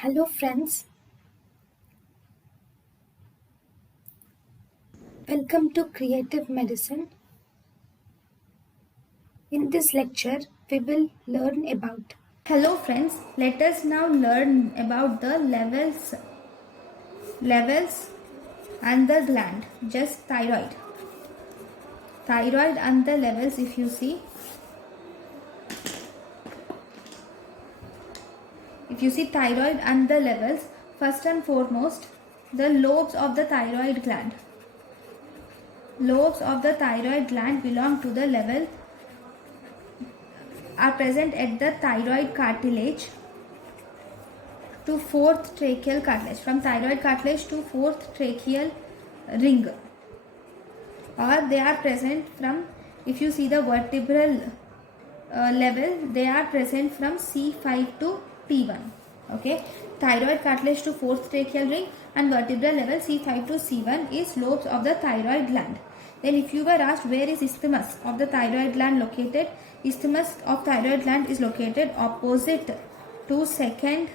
Hello friends, welcome to Creative Medicine. In this lecture, we will learn about. Hello friends, let us now learn about the levels and the gland, just thyroid and the levels. If you see thyroid and the levels, first and foremost, the lobes of the thyroid gland belong to the level, are present at the thyroid cartilage to fourth tracheal cartilage, from thyroid cartilage to fourth tracheal ring, or they are present from, if you see the vertebral level, they are present from C5 to T1. Okay, thyroid cartilage to fourth tracheal ring and vertebral level C5 to C1 is lobes of the thyroid gland. Then if you were asked where is isthmus of the thyroid gland located, isthmus of thyroid gland is located opposite to second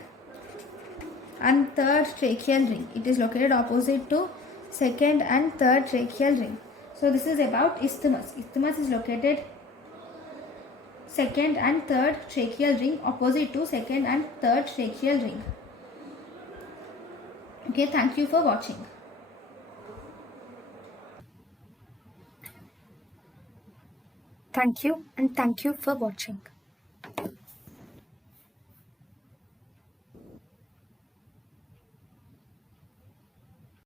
and third tracheal ring. It is located opposite to second and third tracheal ring. So this is about isthmus. Isthmus is located second and third tracheal ring, opposite to second and third tracheal ring. Okay, thank you for watching. Thank you and thank you for watching.